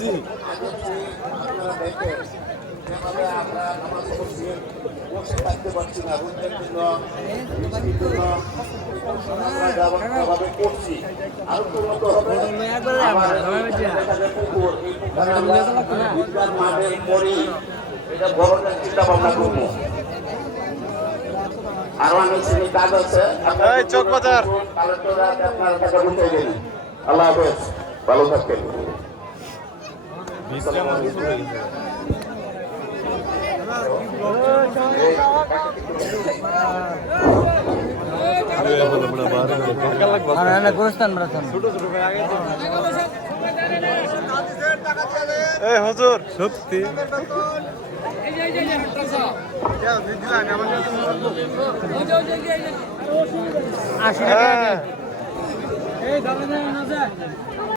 দিছি আপনারা দেখেন যেভাবে আমরা নামাজ পড়ছি বসে থাকতে পারছি না রোদের জন্য বৃষ্টির জন্য আমরা যেভাবে করছি আরো উন্নত হবে দেখা যায় পুকুর এই পুকুরে আমরা ঈদগাহ মাঠের পরেই এটা বড়টার চিন্তা ভাবনা করবো আরো অনেক শ্রেণীর কাজ আছে চক বাজার আপনারা টাকা বুঝাই দেন আল্লাহ হাফেজ ভালো থাকবেন হুজুর সত্যি এই